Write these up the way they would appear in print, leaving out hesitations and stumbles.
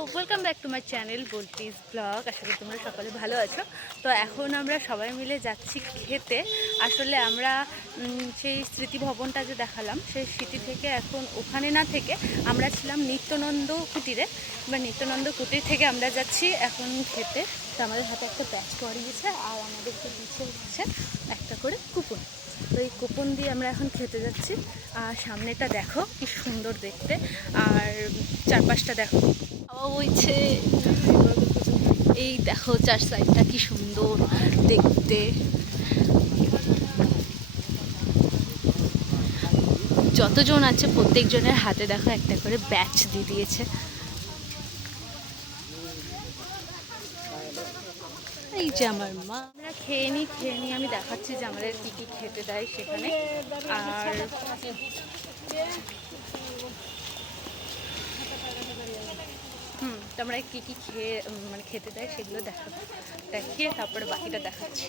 Welcome back to my channel বলটিস vlog. আশা করি তোমরা সকলে ভালো আছো। তো এখন আমরা সবাই মিলে যাচ্ছি খেতে। আসলে আমরা সেই স্মৃতি ভবনটা যে দেখালাম সেই স্মৃতি থেকে এখন ওখানে না থেকে আমরা ছিলাম নিত্যানন্দ কুটিরে, বা নিত্যানন্দ কুটির থেকে আমরা যাচ্ছি এখন খেতে। তো আমাদের হাতে একটা ব্যাচ পড়িয়েছে আর আমাদেরকে দিচ্ছে হচ্ছে একটা করে কুপন। তো এই কুপন দিয়ে আমরা এখন খেতে যাচ্ছি। আর সামনেটা দেখো কি সুন্দর দেখতে, আর চারপাশটা দেখো, হাওয়া বইছে। এই দেখো চার সাইডটা কি সুন্দর দেখতে। যতজন আছে প্রত্যেকজনের হাতে দেখো একটা করে ব্যাচ দিয়ে দিয়েছে। এই যে আমার মা, আমরা খেয়ে নিই আমি দেখাচ্ছি যে আমাদের কী কী খেতে দেয় সেখানে। আর তো আমরা কী কী খেতে দেয় সেগুলো দেখিয়ে তারপরে বাকিটা দেখাচ্ছি।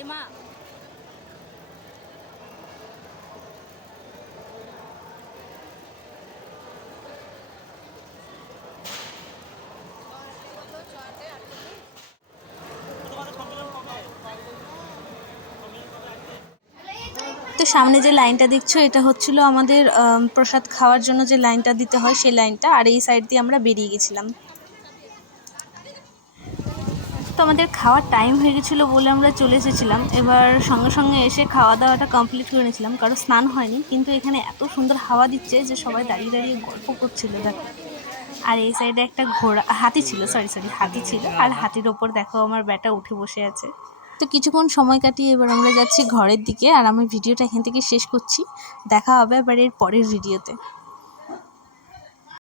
এই মা, তো সামনে যে লাইনটা দেখছো এটা হচ্ছিল আমাদের প্রসাদ খাওয়ার জন্য যে লাইনটা দিতে হয় সেই লাইনটা, আর এই সাইড দিয়ে আমরা বেরিয়ে গেছিলাম। তো আমাদের খাওয়ার টাইম হয়ে গেছিলো বলে আমরা চলে এসেছিলাম। এবার সঙ্গে সঙ্গে এসে খাওয়া দাওয়াটা কমপ্লিট করে নিয়েছিলাম, কারণ স্নান হয়নি। কিন্তু এখানে এত সুন্দর হাওয়া দিচ্ছে যে সবাই দাঁড়িয়ে দাঁড়িয়ে গল্প করছিল দেখো। আর এই সাইডে একটা হাতি ছিল, হাতি ছিল, আর হাতির ওপর দেখো আমার ব্যাটা উঠে বসে আছে। তো কিছুক্ষণ সময় কাটিয়ে এবার আমরা যাচ্ছি ঘরের দিকে, আর আমি ভিডিওটা এখান থেকে শেষ করছি। দেখা হবে এবার এর পরের ভিডিওতে।